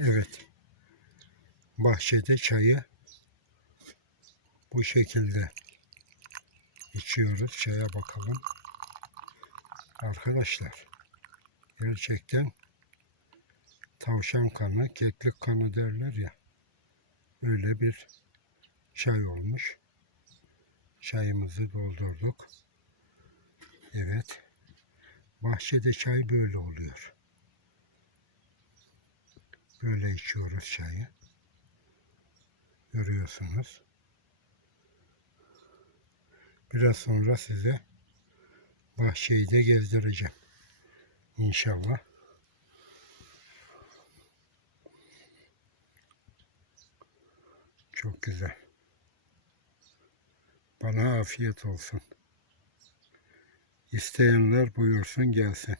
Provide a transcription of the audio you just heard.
Evet. Bahçede çayı bu şekilde içiyoruz. Çaya bakalım. Arkadaşlar gerçekten tavşan kanı, keklik kanı derler ya. Öyle bir çay olmuş. Çayımızı doldurduk. Evet. Bahçede çay böyle oluyor. Böyle içiyoruz çayı. Görüyorsunuz. Biraz sonra size bahçeyi de gezdireceğim. İnşallah. Çok güzel. Bana afiyet olsun. İsteyenler buyursun gelsin.